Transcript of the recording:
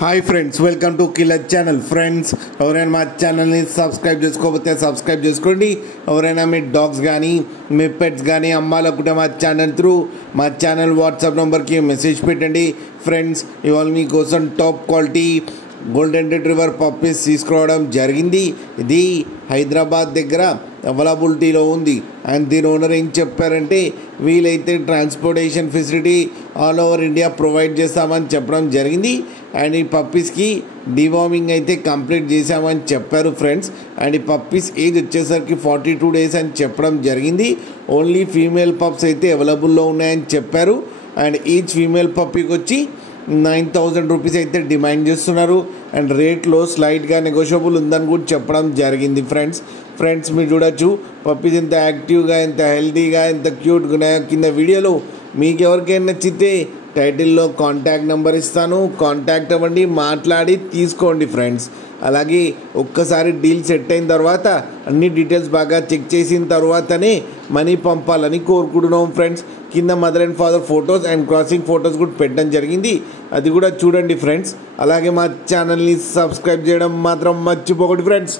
Hi friends, welcome to killer channel. Friends, ఎవరైనా మా ఛానల్ని సబ్స్క్రైబ్ చేసుకోకపోతే సబ్స్క్రైబ్ చేసుకోండి. ఎవరైనా మీ డాగ్స్ కానీ మీ పెట్స్ కానీ అమ్మాలనుకుంటే మా ఛానల్ వాట్సాప్ నెంబర్కి మెసేజ్ పెట్టండి. ఫ్రెండ్స్, ఇవాళ మీకోసం top quality golden retriever puppies తీసుకురావడం జరిగింది. ఇది హైదరాబాద్ దగ్గర అవైలబిలిటీలో ఉంది. అండ్ దీని ఓనర్ ఏం చెప్పారంటే, వీలైతే transportation facility all over India provide చేస్తామని చెప్పడం జరిగింది. అండ్ ఈ పప్పీస్కి డివార్మింగ్ అయితే కంప్లీట్ చేసామని చెప్పారు ఫ్రెండ్స్. అండ్ ఈ పప్పీస్ ఏజ్ వచ్చేసరికి 42 days అని చెప్పడం జరిగింది. ఓన్లీ ఫీమేల్ పప్స్ అయితే అవైలబుల్లో ఉన్నాయని చెప్పారు. అండ్ ఈచ్ ఫీమేల్ పప్పీకి వచ్చి 9,000 రూపీస్ అయితే డిమాండ్ చేస్తున్నారు. అండ్ రేట్లో స్లైట్గా నెగోషియబుల్ ఉందని కూడా చెప్పడం జరిగింది. ఫ్రెండ్స్ మీరు చూడొచ్చు పప్పీస్ ఎంత యాక్టివ్గా, ఎంత హెల్తీగా, ఎంత క్యూట్గా ఉన్నాయో. కింద వీడియోలో మీకు ఎవరికైనా నచ్చితే టైటిల్లో కాంటాక్ట్ నెంబర్ ఇస్తాను, కాంటాక్ట్ అవ్వండి, మాట్లాడి తీసుకోండి ఫ్రెండ్స్. అలాగే ఒక్కసారి డీల్ సెట్ అయిన తర్వాత అన్ని డీటెయిల్స్ బాగా చెక్ చేసిన తర్వాతనే మనీ పంపాలని కోరుకుంటున్నాం ఫ్రెండ్స్. కింద mother and father photos and crossing photos కూడా పెట్టడం జరిగింది, అది కూడా చూడండి ఫ్రెండ్స్. అలాగే మా ఛానల్ని సబ్స్క్రైబ్ చేయడం మాత్రం మర్చిపోకండి ఫ్రెండ్స్.